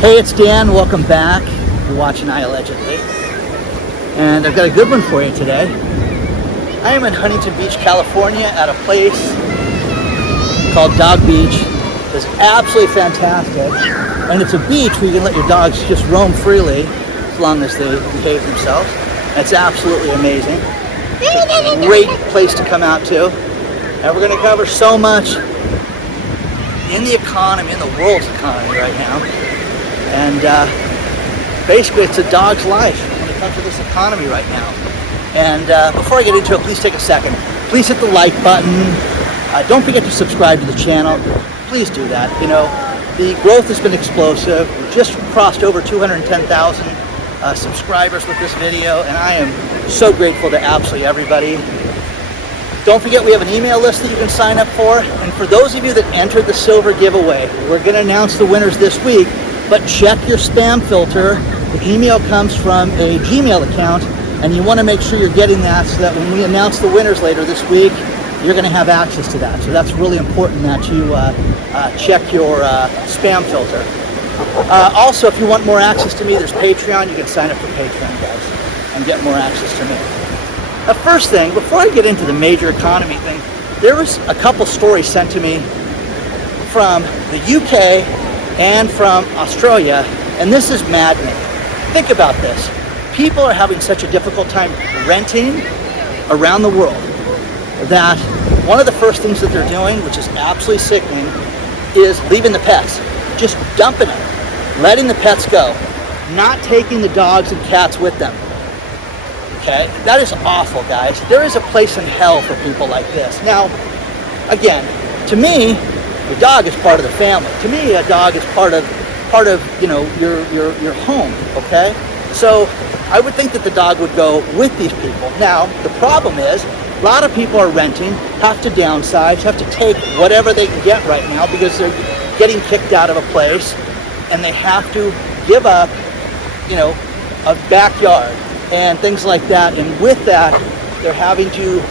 Hey, it's Dan. Welcome back. You're watching iAllegedly. And I've got a good one for you today. I am in Huntington Beach, California at a place called Dog Beach. It's absolutely fantastic. And it's a beach where you can let your dogs just roam freely as long as they behave themselves. It's absolutely amazing. It's a great place to come out to. And we're going to cover so much in the economy, in the world's economy right now. And basically it's a dog's life when it comes to this economy right now. And before I get into it, please take a second. Please hit the like button. Don't forget to subscribe to the channel. Please do that. You know, the growth has been explosive. We just crossed over 210,000 subscribers with this video, and I am so grateful to absolutely everybody. Don't forget we have an email list that you can sign up for. And for those of you that entered the silver giveaway, we're going to announce the winners this week. But check your spam filter. The email comes from a Gmail account, and you want to make sure you're getting that so that when we announce the winners later this week, you're going to have access to that. So that's really important that you check your spam filter. Also, if you want more access to me, there's Patreon. You can sign up for Patreon, guys, and get more access to me. The first thing, before I get into the major economy thing, there was a couple stories sent to me from the UK and from Australia, and this is maddening. Think about this. People are having such a difficult time renting around the world that one of the first things that they're doing, which is absolutely sickening, is leaving the pets. Just dumping them, letting the pets go, not taking the dogs and cats with them. Okay, that is awful, guys. There is a place in hell for people like this. Now, again, to me, the dog is part of the family. To me, a dog is part of you know, your home. Okay, so I would think that the dog would go with these people. Now, the problem is a lot of people are renting, have to downsize, have to take whatever they can get right now because they're getting kicked out of a place, and they have to give up, you know, a backyard and things like that. And with that, they're having to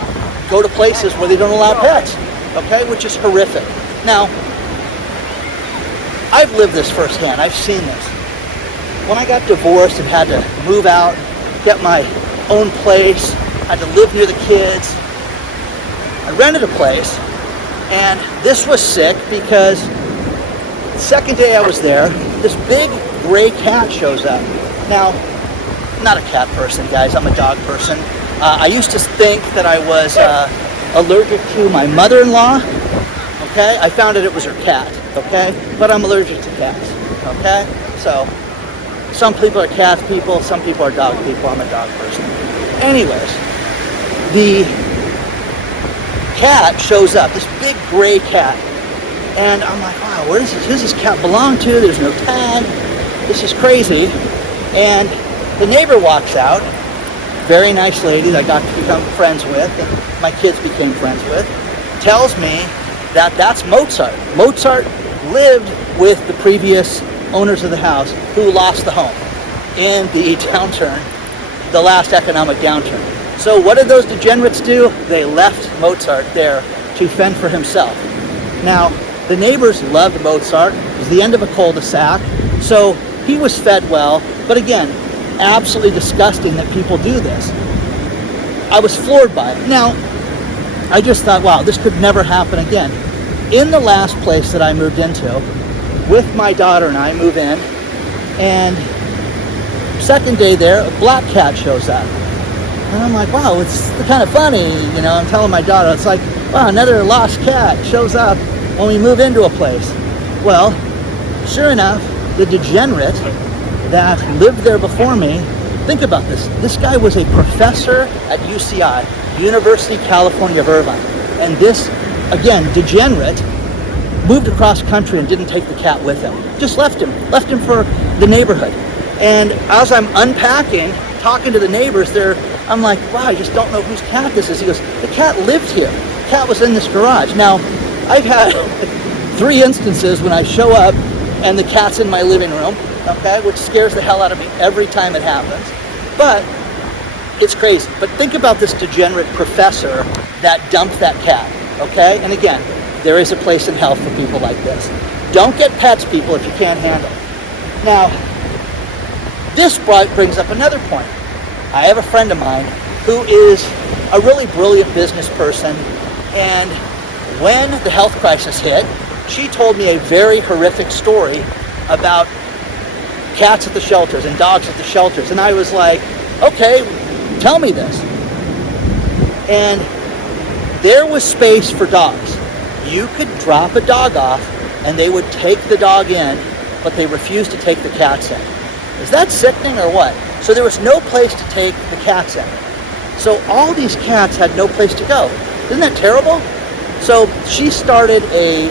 go to places where they don't allow pets, okay, which is horrific. Now, I've lived this firsthand. I've seen this. When I got divorced and had to move out, get my own place, had to live near the kids, I rented a place, and this was sick because the second day I was there, this big gray cat shows up. Now, I'm not a cat person, guys. I'm a dog person. I used to think that I was allergic to my mother-in-law. Okay, I found out it was her cat. Okay, but I'm allergic to cats. Okay, so some people are cat people, some people are dog people. I'm a dog person. Anyways, the cat shows up. This big gray cat, and I'm like, wow, where does this cat belong to? There's no tag. This is crazy. And the neighbor walks out, very nice lady that I got to become friends with, and my kids became friends with, tells me that that's Mozart. Mozart lived with the previous owners of the house who lost the home in the downturn, the last economic downturn. So what did those degenerates do? They left Mozart there to fend for himself. Now, the neighbors loved Mozart. It was the end of a cul-de-sac, so he was fed well, but again, absolutely disgusting that people do this. I was floored by it. Now, I just thought, wow, this could never happen again. In the last place that I moved into, with my daughter and I move in, and second day there, a black cat shows up. And I'm like, wow, it's kind of funny, you know, I'm telling my daughter, it's like, wow, another lost cat shows up when we move into a place. Well, sure enough, the degenerate that lived there before me, think about this. This guy was a professor at UCI, University of California of Irvine. And this, again, degenerate, moved across country and didn't take the cat with him. Just left him for the neighborhood. And as I'm unpacking, talking to the neighbors there, I'm like, wow, I just don't know whose cat this is. He goes, the cat lived here. The cat was in this garage. Now, I've had 3 instances when I show up and the cat's in my living room, okay, which scares the hell out of me every time it happens. But it's crazy. But think about this degenerate professor that dumped that cat, okay? And again, there is a place in hell for people like this. Don't get pets, people, if you can't handle it. Now, this brings up another point. I have a friend of mine who is a really brilliant business person, and when the health crisis hit, she told me a very horrific story about cats at the shelters and dogs at the shelters. And I was like, okay, tell me this. And there was space for dogs. You could drop a dog off and they would take the dog in, but they refused to take the cats in. Is that sickening or what? So there was no place to take the cats in. So all these cats had no place to go. Isn't that terrible? So she started a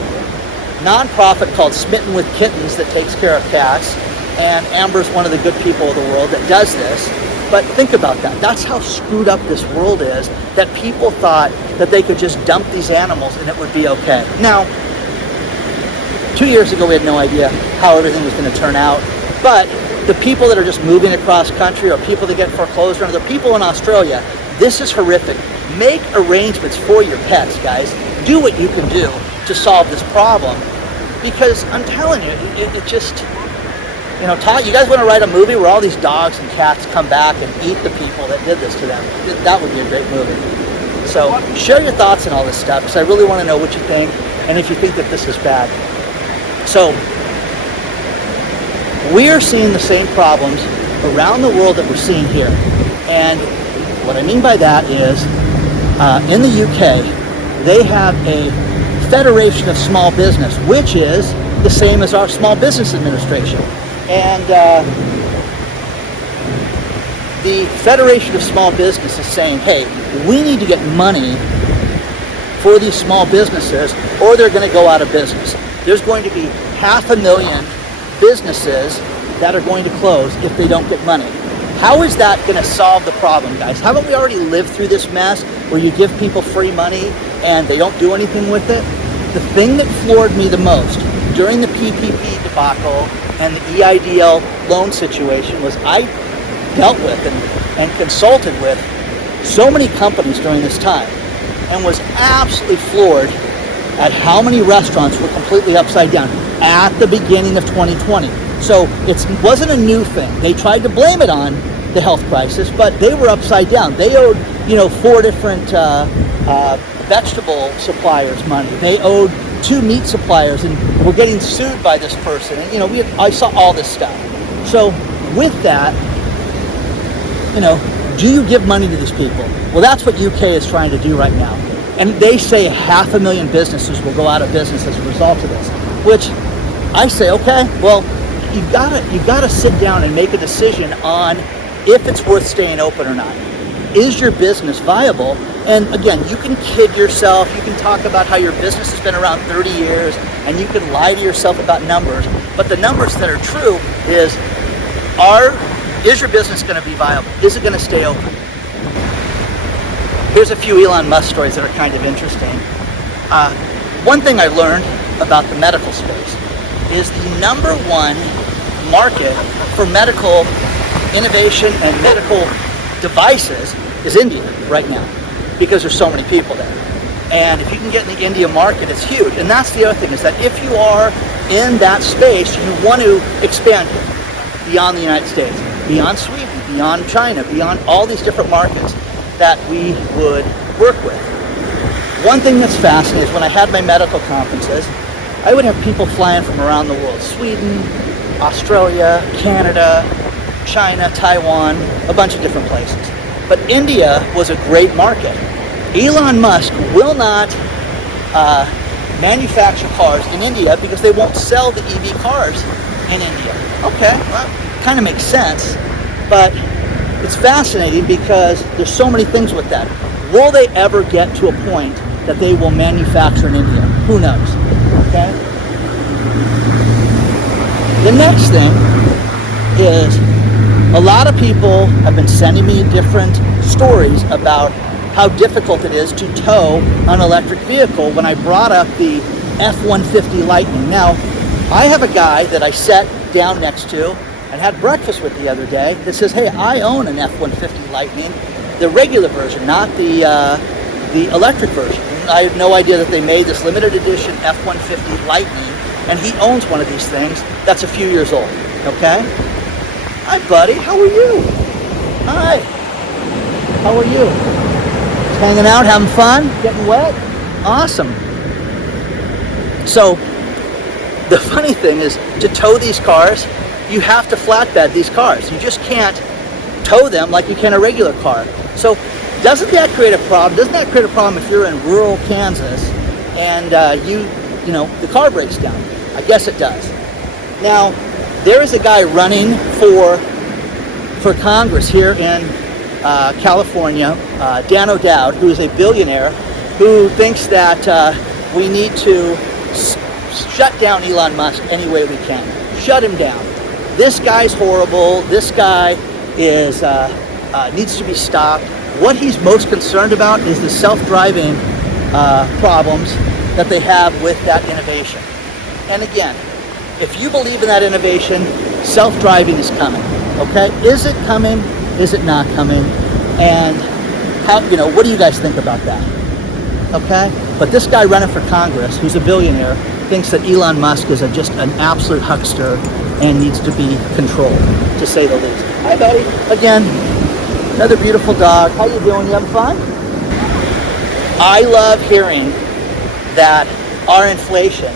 nonprofit called Smitten with Kittens that takes care of cats, and Amber's one of the good people of the world that does this. But think about that. That's how screwed up this world is, that people thought that they could just dump these animals and it would be okay. Now, 2 years ago we had no idea how everything was going to turn out, but the people that are just moving across country, or people that get foreclosed on, the people in Australia, this is horrific. Make arrangements for your pets, guys. Do what you can do to solve this problem, because I'm telling you, it just, you know, you guys want to write a movie where all these dogs and cats come back and eat the people that did this to them? That would be a great movie. So share your thoughts on all this stuff, because I really want to know what you think, and if you think that this is bad. So we're seeing the same problems around the world that we're seeing here. And what I mean by that is, in the UK, they have a Federation of Small Business, which is the same as our Small Business Administration. And the Federation of Small Business is saying, hey, we need to get money for these small businesses or they're going to go out of business. There's going to be 500,000 businesses that are going to close if they don't get money. How is that going to solve the problem, guys? Haven't we already lived through this mess where you give people free money and they don't do anything with it? The thing that floored me the most during the PPP debacle and the EIDL loan situation was I dealt with and consulted with so many companies during this time and was absolutely floored at how many restaurants were completely upside down at the beginning of 2020. So it wasn't a new thing. They tried to blame it on the health crisis, but they were upside down. They owed, 4 different vegetable suppliers money. They owed 2 meat suppliers and were getting sued by this person. And, I saw all this stuff. So with that, do you give money to these people? Well, that's what UK is trying to do right now. And they say 500,000 businesses will go out of business as a result of this, which I say, okay, well, you gotta sit down and make a decision on if it's worth staying open or not. Is your business viable? And again, you can kid yourself, you can talk about how your business has been around 30 years, and you can lie to yourself about numbers, but the numbers that are true is your business gonna be viable? Is it gonna stay open? Here's a few Elon Musk stories that are kind of interesting. One thing I learned about the medical space is the number one market for medical innovation and medical devices is India right now, because there's so many people there. And if you can get in the India market, it's huge. And that's the other thing, is that if you are in that space, you want to expand beyond the United States, beyond Sweden, beyond China, beyond all these different markets that we would work with. One thing that's fascinating is when I had my medical conferences, I would have people flying from around the world: Sweden, Australia, Canada, China, Taiwan, a bunch of different places. But India was a great market. Elon Musk will not manufacture cars in India because they won't sell the EV cars in India. Okay, well, kind of makes sense, but it's fascinating because there's so many things with that. Will they ever get to a point that they will manufacture in India? Who knows? Okay. The next thing is, a lot of people have been sending me different stories about how difficult it is to tow an electric vehicle when I brought up the F-150 Lightning. Now, I have a guy that I sat down next to and had breakfast with the other day that says, hey, I own an F-150 Lightning, the regular version, not the electric version. And I have no idea that they made this limited edition F-150 Lightning, and he owns one of these things that's a few years old, okay? Hi, buddy. How are you? Hi. How are you? Hanging out, having fun, getting wet? Awesome. So, the funny thing is, to tow these cars, you have to flatbed these cars. You just can't tow them like you can a regular car. So, doesn't that create a problem? Doesn't that create a problem if you're in rural Kansas and you know, the car breaks down? I guess it does. Now, there is a guy running for Congress here in California, Dan O'Dowd, who is a billionaire, who thinks that we need to shut down Elon Musk any way we can. Shut him down. This guy's horrible. This guy is needs to be stopped. What he's most concerned about is the self-driving problems that they have with that innovation. And again, if you believe in that innovation, self-driving is coming. Okay, is it coming? Is it not coming? And how, you know, what do you guys think about that? Okay, but this guy running for Congress, who's a billionaire, thinks that Elon Musk is just an absolute huckster and needs to be controlled, to say the least. Hi, buddy. Again, another beautiful dog. How you doing? You having fun? I love hearing that our inflation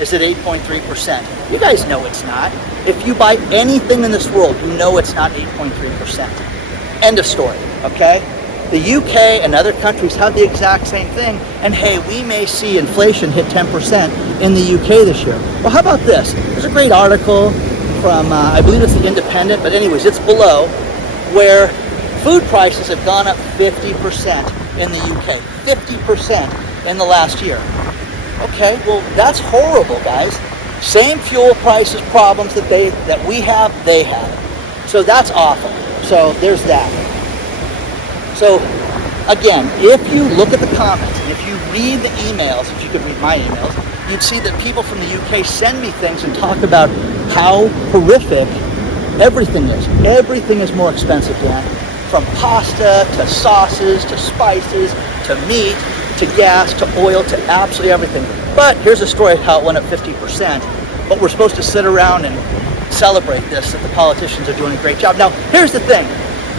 is at 8.3%. You guys know it's not. If you buy anything in this world, you know it's not 8.3%. End of story, okay? The UK and other countries have the exact same thing, and hey, we may see inflation hit 10% in the UK this year. Well, how about this? There's a great article from, I believe it's The Independent, but anyways, it's below, where food prices have gone up 50% in the UK. 50% in the last year. Okay, well, that's horrible, guys. Same fuel prices problems that we have, they have. So that's awful. So there's that. So again, if you look at the comments, and if you read the emails, if you could read my emails, you'd see that people from the UK send me things and talk about how horrific everything is. Everything is more expensive, Dan. From pasta, to sauces, to spices, to meat, to gas, to oil, to absolutely everything. But here's a story of how it went up 50%. But we're supposed to sit around and celebrate this, that the politicians are doing a great job. Now, here's the thing.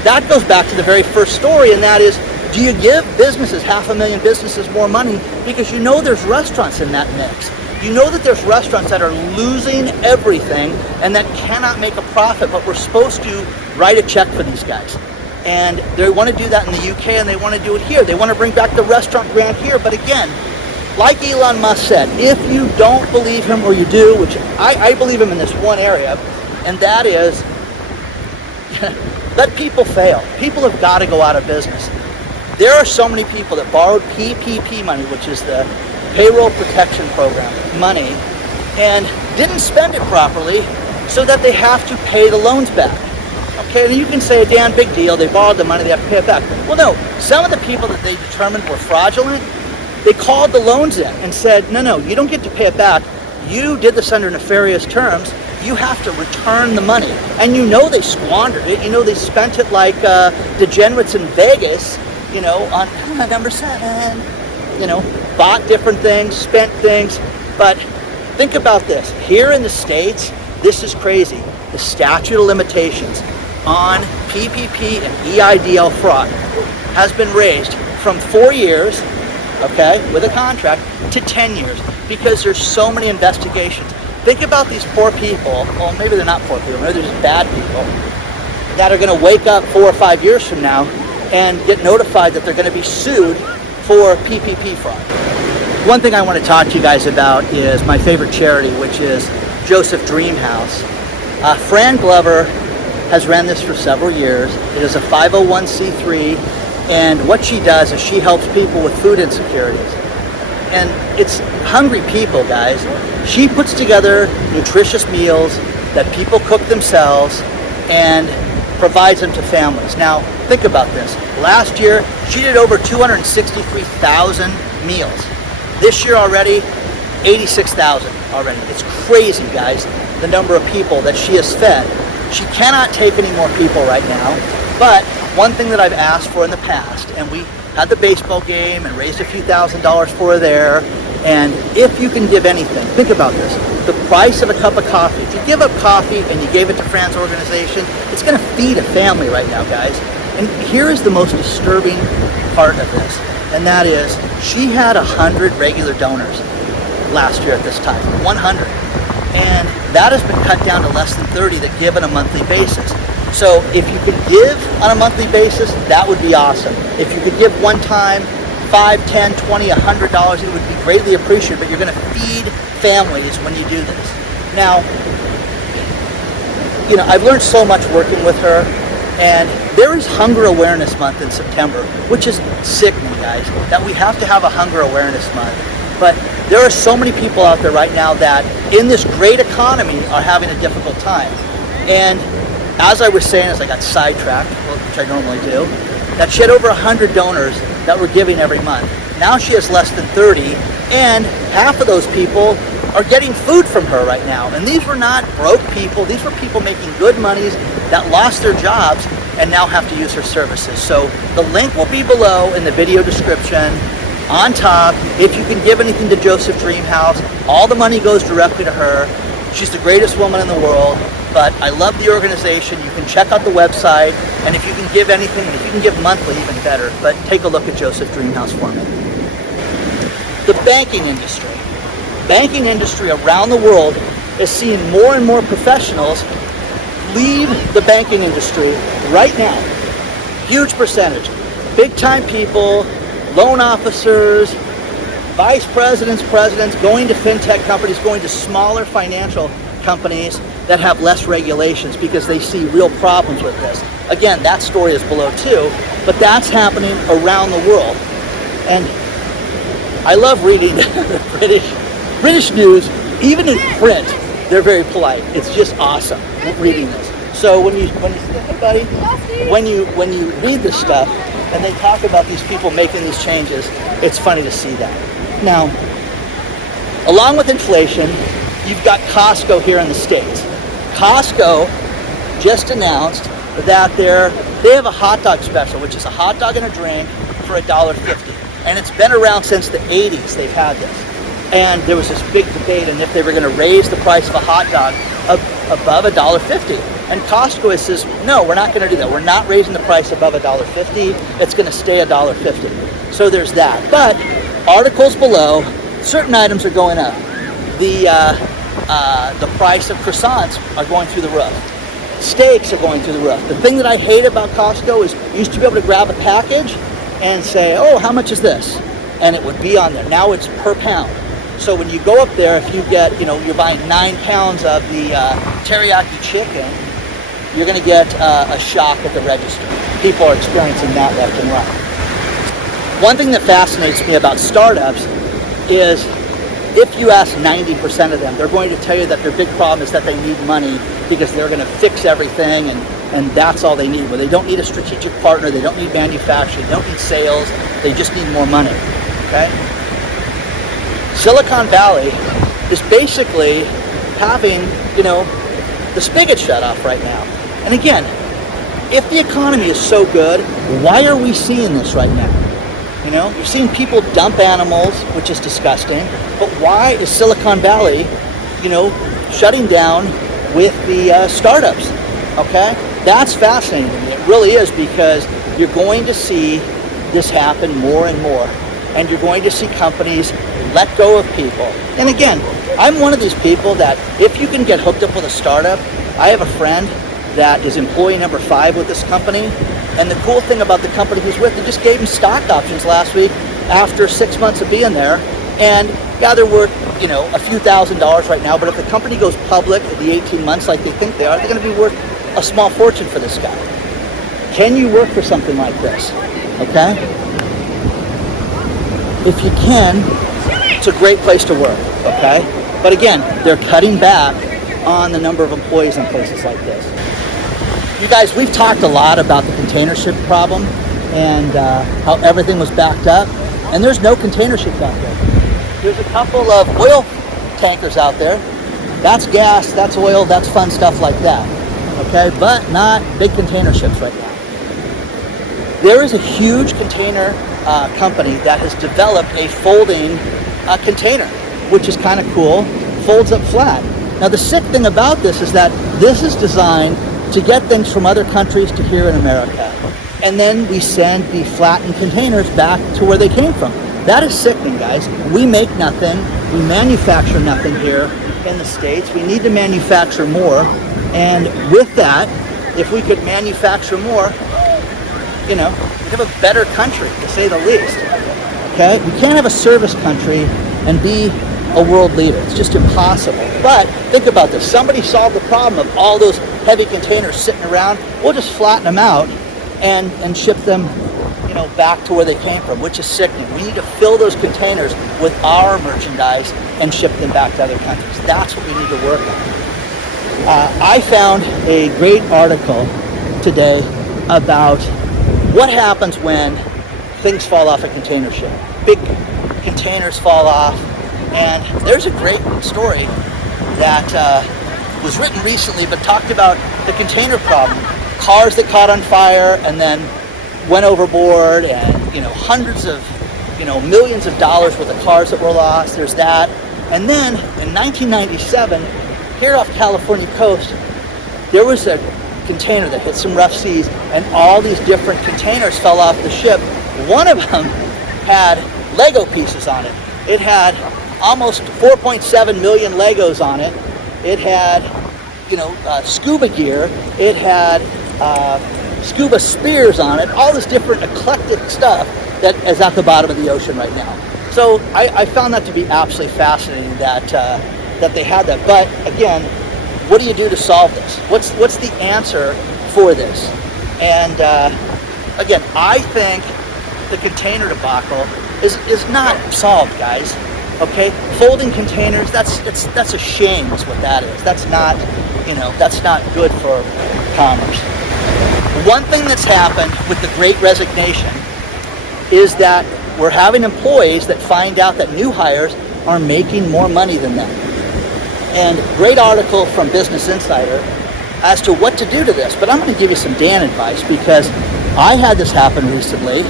That goes back to the very first story, and that is, do you give businesses, 500,000 businesses, more money? Because you know there's restaurants in that mix. You know that there's restaurants that are losing everything and that cannot make a profit, but we're supposed to write a check for these guys. And they want to do that in the UK, and they want to do it here. They want to bring back the restaurant grant here. But again, like Elon Musk said, if you don't believe him, or you do, which I believe him in this one area, and that is, let people fail. People have got to go out of business. There are so many people that borrowed PPP money, which is the Payroll Protection Program money, and didn't spend it properly, so that they have to pay the loans back. Okay, and you can say, Dan, big deal, they borrowed the money, they have to pay it back. Well, no, some of the people that they determined were fraudulent, they called the loans in and said, no, you don't get to pay it back. You did this under nefarious terms. You have to return the money. And you know they squandered it. You know they spent it like degenerates in Vegas, you know, on number 7, you know, bought different things, spent things. But think about this. Here in the States, this is crazy. The statute of limitations on PPP and EIDL fraud has been raised from 4 years, okay, with a contract, to 10 years, because there's so many investigations. Think about these poor people, well, maybe they're not poor people, maybe they're just bad people, that are going to wake up 4 or 5 years from now and get notified that they're going to be sued for PPP fraud. One thing I want to talk to you guys about is my favorite charity, which is Joseph Dream House. Fran Glover has ran this for several years. It is a 501c3, and what she does is she helps people with food insecurities. And it's hungry people, guys. She puts together nutritious meals that people cook themselves and provides them to families. Now, think about this. Last year, she did over 263,000 meals. This year already, 86,000 already. It's crazy, guys, the number of people that she has fed. She cannot take any more people right now, but one thing that I've asked for in the past, and we had the baseball game and raised a few $1,000s for her there, And if you can give anything, think about this. The price of a cup of coffee. If you give up coffee and you gave it to Fran's organization, it's going to feed a family right now, guys. And here is the most disturbing part of this. And that is, she had 100 regular donors last year at this time, 100. And that has been cut down to less than 30 that give on a monthly basis. So if you could give on a monthly basis, that would be awesome. If you could give one time, $5, $10, $20, $100, it would be greatly appreciated, but you're going to feed families when you do this. Now, you know, I've learned so much working with her, and there is Hunger Awareness Month in September, which is sickening, guys, that we have to have a Hunger Awareness Month. But there are so many people out there right now that in this great economy are having a difficult time. And as I was saying, as I got sidetracked, which I normally do, that she had over 100 donors that were giving every month. Now she has less than 30, and half of those people are getting food from her right now. And these were not broke people. These were people making good monies that lost their jobs and now have to use her services. So the link will be below in the video description. On top, if you can give anything to Joseph Dreamhouse, all the money goes directly to her. She's the greatest woman in the world, but I love the organization. You can check out the website, and if you can give anything, and if you can give monthly, even better. But take a look at Joseph Dreamhouse for me. The banking industry. Banking industry around the world is seeing more and more professionals leave the banking industry right now. Huge percentage. Big time people, loan officers, vice presidents, presidents, going to fintech companies, going to smaller financial companies that have less regulations because they see real problems with this. Again, that story is below too, but that's happening around the world. And I love reading the British news, even in print, they're very polite. It's just awesome reading this. So when you hey buddy, when you read this stuff and they talk about these people making these changes, it's funny to see that. Now, along with inflation, you've got Costco here in the States. Costco just announced that they have a hot dog special, which is a hot dog and a drink for $1.50. And it's been around since the 80s they've had this. And there was this big debate on if they were going to raise the price of a hot dog above $1.50. And Costco says, no, we're not going to do that. We're not raising the price above $1.50. It's going to stay $1.50. So there's that. But articles below, certain items are going up. The price of croissants are going through the roof. Steaks are going through the roof. The thing that I hate about Costco is you used to be able to grab a package and say, oh, how much is this? And it would be on there. Now it's per pound. So when you go up there, if you get, you're buying 9 pounds of the teriyaki chicken, you're going to get a shock at the register. People are experiencing that left and right. One thing that fascinates me about startups is if you ask 90% of them, they're going to tell you that their big problem is that they need money because they're going to fix everything and that's all they need. Well, they don't need a strategic partner, they don't need manufacturing, they don't need sales, they just need more money, okay? Silicon Valley is basically having, the spigot shut off right now. And again, if the economy is so good, why are we seeing this right now? You're seeing people dump animals, which is disgusting, but why is Silicon Valley, shutting down with the startups, okay? That's fascinating to me. It really is, because you're going to see this happen more and more, and you're going to see companies let go of people. And again, I'm one of these people that if you can get hooked up with a startup, I have a friend that is employee number 5 with this company, and the cool thing about the company he's with, they just gave him stock options last week after 6 months of being there. And yeah, they're worth, a few $1,000s right now, but if the company goes public in the 18 months like they think they are, they're going to be worth a small fortune for this guy. Can you work for something like this? Okay? If you can, it's a great place to work, okay? But again, they're cutting back on the number of employees in places like this. You guys, we've talked a lot about the container ship problem and how everything was backed up, and there's no container ships out there. There's a couple of oil tankers out there. That's gas, that's oil, that's fun stuff like that, okay? But not big container ships right now. There is a huge container company that has developed a folding container, which is kind of cool, folds up flat. Now the sick thing about this is that this is designed to get things from other countries to here in America. And then we send the flattened containers back to where they came from. That is sickening, guys. We make nothing, we manufacture nothing here in the States. We need to manufacture more. And with that, if we could manufacture more, you know, we'd have a better country, to say the least. Okay? We can't have a service country and be a world leader. It's just impossible. But think about this. Somebody solved the problem of all those heavy containers sitting around. We'll just flatten them out and ship them, you know, back to where they came from, which is sickening. We need to fill those containers with our merchandise and ship them back to other countries. That's what we need to work on. I found a great article today about what happens when things fall off a container ship. Big containers fall off, and there's a great story that was written recently but talked about the container problem. Cars that caught on fire and then went overboard, and, you know, hundreds of, you know, millions of dollars worth of cars that were lost. There's that. And then in 1997, here off California coast, there was a container that hit some rough seas, and all these different containers fell off the ship. One of them had Lego pieces on it. It had almost 4.7 million Legos on it. It had, you know, scuba gear. It had scuba spears on it. All this different eclectic stuff that is at the bottom of the ocean right now. So I found that to be absolutely fascinating that they had that. But again, what do you do to solve this? What's the answer for this? And again, I think the container debacle is not solved, guys. Okay, folding containers, that's a shame is what that is. That's not, you know, that's not good for commerce. One thing that's happened with the Great Resignation is that we're having employees that find out that new hires are making more money than them. And great article from Business Insider as to what to do to this. But I'm going to give you some Dan advice, because I had this happen recently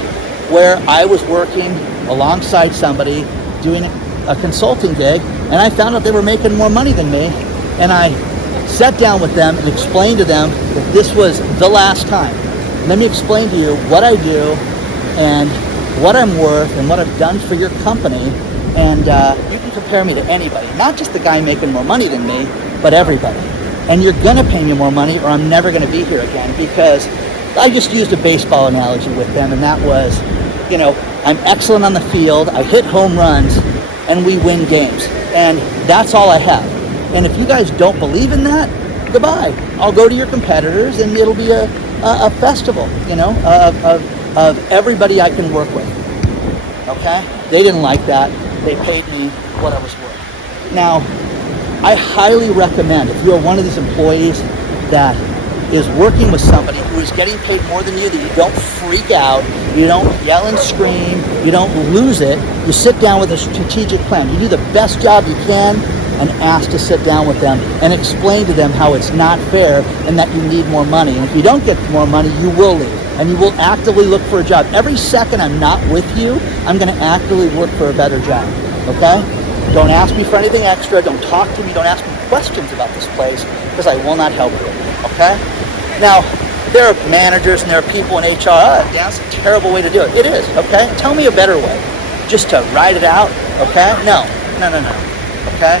where I was working alongside somebody doing a consulting gig, and I found out they were making more money than me. And I sat down with them and explained to them that this was the last time. Let me explain to you what I do and what I'm worth and what I've done for your company. And you can compare me to anybody, not just the guy making more money than me, but everybody. And you're gonna pay me more money, or I'm never gonna be here again. Because I just used a baseball analogy with them, and that was, you know, I'm excellent on the field, I hit home runs, and we win games. And that's all I have. And if you guys don't believe in that, goodbye. I'll go to your competitors, and it'll be a festival, you know, of everybody I can work with. Okay? They didn't like that. They paid me what I was worth. Now, I highly recommend, if you are one of these employees that is working with somebody who is getting paid more than you, that you don't freak out, you don't yell and scream, you don't lose it. You sit down with a strategic plan. You do the best job you can and ask to sit down with them and explain to them how it's not fair and that you need more money. And if you don't get more money, you will leave. And you will actively look for a job. Every second I'm not with you, I'm going to actively look for a better job. Okay? Don't ask me for anything extra. Don't talk to me. Don't ask me questions about this place, because I will not help you. Okay? Now, there are managers and there are people in HR. That's a terrible way to do it. It is. Okay? Tell me a better way. Just to ride it out. Okay? No. Okay?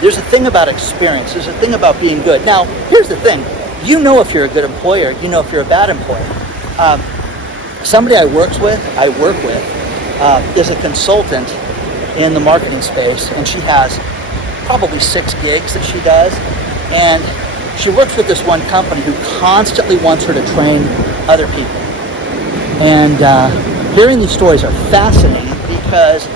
There's a thing about experience. There's a thing about being good. Now, here's the thing. You know if you're a good employer. You know if you're a bad employer. Somebody I work with is a consultant in the marketing space, and she has probably 6 gigs that she does. And she works with this one company who constantly wants her to train other people. And hearing these stories are fascinating because,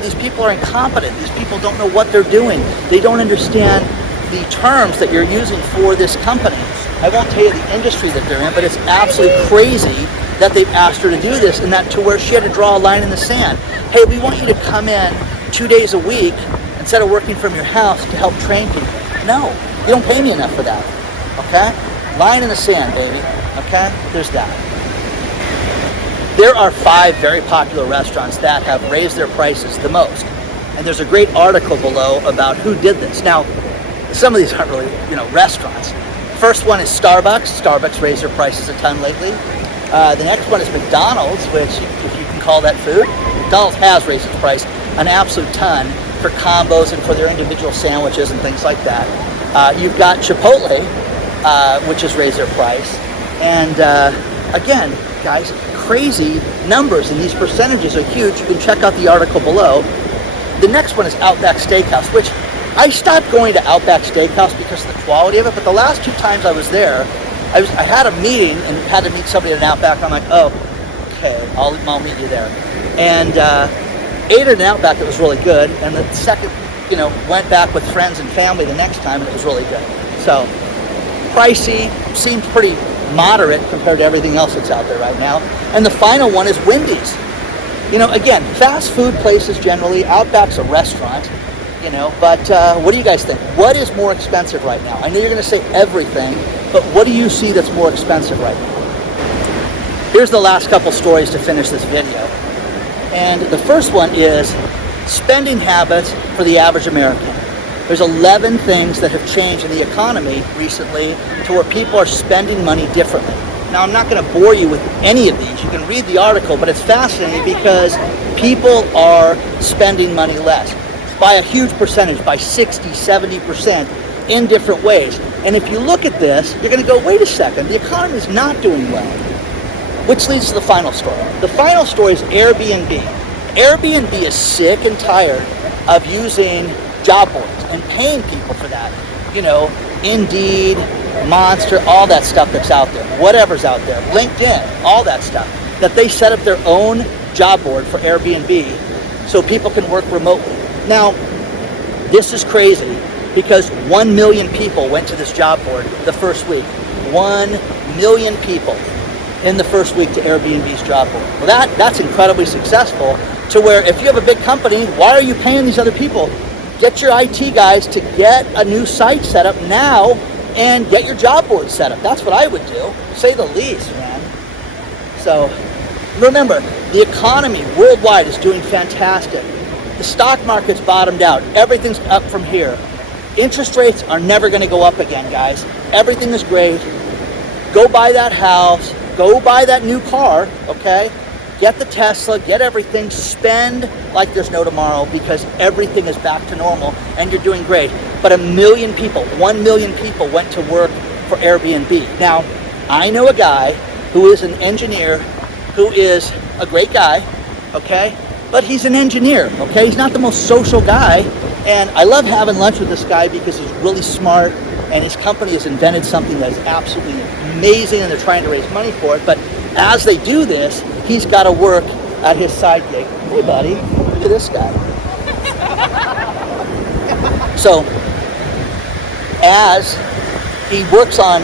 these people are incompetent. These people don't know what they're doing. They don't understand the terms that you're using for this company. I won't tell you the industry that they're in, but it's absolutely crazy that they've asked her to do this, and that to where she had to draw a line in the sand. Hey, we want you to come in 2 days a week instead of working from your house to help train people. No, you don't pay me enough for that. Okay? Line in the sand, baby. Okay? There's that. there are 5 very popular restaurants that have raised their prices the most. And there's a great article below about who did this. Now, some of these aren't really, restaurants. First one is Starbucks. Starbucks raised their prices a ton lately. The next one is McDonald's, which, if you can call that food, McDonald's has raised its price an absolute ton for combos and for their individual sandwiches and things like that. You've got Chipotle, which has raised their price. And again, guys, crazy numbers, and these percentages are huge. You can check out the article below. The next one is Outback Steakhouse, which I stopped going to Outback Steakhouse because of the quality of it, but the last 2 times I was there, I had a meeting and had to meet somebody at an Outback. I'm like, oh, okay, I'll meet you there. And ate at an Outback, it was really good. And the second, went back with friends and family the next time, and it was really good. So, pricey, seemed pretty moderate compared to everything else that's out there right now. And the final one is Wendy's. Again, fast food places generally, Outback's a restaurant, but what do you guys think? What is more expensive right now? I know you're going to say everything, but what do you see that's more expensive right now? Here's the last couple stories to finish this video. And the first one is spending habits for the average American. There's 11 things that have changed in the economy recently to where people are spending money differently. Now, I'm not going to bore you with any of these. You can read the article, but it's fascinating because people are spending money less by a huge percentage, by 60, 70% in different ways. And if you look at this, you're going to go, wait a second, the economy is not doing well. Which leads to the final story. The final story is Airbnb. Airbnb is sick and tired of using job boards and paying people for that. Indeed, Monster, all that stuff that's out there, whatever's out there, LinkedIn, all that stuff, that they set up their own job board for Airbnb so people can work remotely. Now, this is crazy because 1 million people went to this job board the first week. 1 million people in the first week to Airbnb's job board. Well, that's incredibly successful, to where if you have a big company, why are you paying these other people? Get your IT guys to get a new site set up now and get your job board set up. That's what I would do, to say the least, man. So remember, the economy worldwide is doing fantastic. The stock market's bottomed out. Everything's up from here. Interest rates are never going to go up again, guys. Everything is great. Go buy that house. Go buy that new car, okay? Get the Tesla, get everything, spend like there's no tomorrow because everything is back to normal and you're doing great. But 1 million people, 1 million people went to work for Airbnb. Now, I know a guy who is an engineer, who is a great guy, okay? But he's an engineer, okay? He's not the most social guy. And I love having lunch with this guy because he's really smart and his company has invented something that is absolutely amazing and they're trying to raise money for it. But as they do this, he's got to work at his side gig. Hey, buddy, look at this guy. So, as he works on,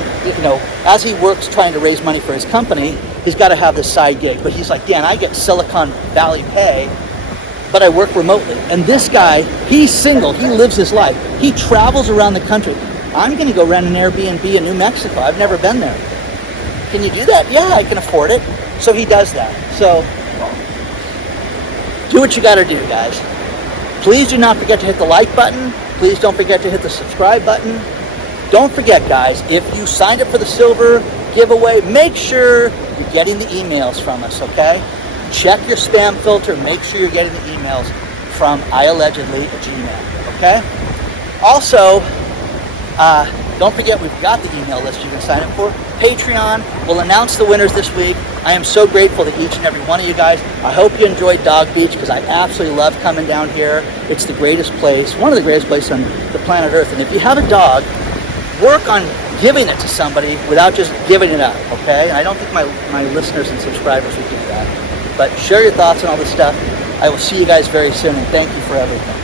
as he works trying to raise money for his company, he's got to have this side gig. But he's like, Dan, I get Silicon Valley pay, but I work remotely. And this guy, he's single. He lives his life. He travels around the country. I'm going to go rent an Airbnb in New Mexico. I've never been there. Can you do that? Yeah, I can afford it. So he does that. So do what you got to do, guys. Please do not forget to hit the like button. Please don't forget to hit the subscribe button. Don't forget, guys, if you signed up for the silver giveaway, make sure you're getting the emails from us, okay? Check your spam filter. Make sure you're getting the emails from iAllegedly at Gmail, okay? Also, don't forget, we've got the email list you can sign up for. Patreon will announce the winners this week. I am so grateful to each and every one of you guys. I hope you enjoyed Dog Beach because I absolutely love coming down here. It's the greatest place, one of the greatest places on the planet Earth. And if you have a dog, work on giving it to somebody without just giving it up, okay? And I don't think my listeners and subscribers would do that. But share your thoughts on all this stuff. I will see you guys very soon, and thank you for everything.